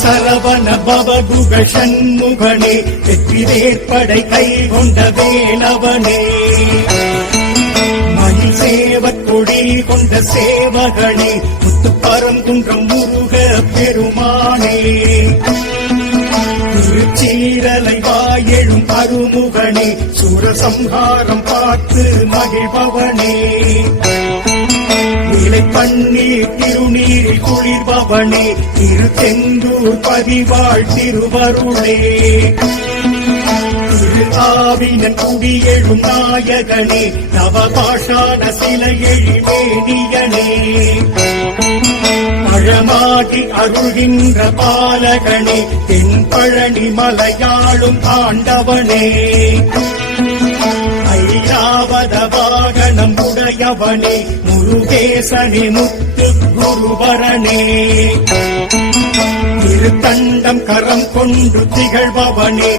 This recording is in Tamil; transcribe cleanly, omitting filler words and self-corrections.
சரவண பவகுக சண்முகனே, வெற்றி வேற்படை கை கொண்ட வேலவனே, மயில் சேவக் கொடி கொண்ட சேவகனே, முத்துப்பரங்குன்றம் முருக பெருமானே, திருச்சீரலை வாயெழும் அருமுகனே, சூரசம்ஹாரம் பார்த்து மகிழ்பவனே, நிலை பன்னீர் திருநீரில் குளிர்பவனே, திருச்செந்தூர் பதிவாழ் திருவருளே, திரு ஆவினன் குடியெழும் நாயகனே, நவபாஷான சிலை எழிமேனியனே, பழமாகி அருள்கின்ற பாலகனே, தென்பழனி மலையாளும் ஆண்டவனே, ஐராவத வாகனம் உடையவனே, முருகேசனே முத்து குருவரனே, திருத்தண்டம் கரம் கொண்டு திகழ்பவனே,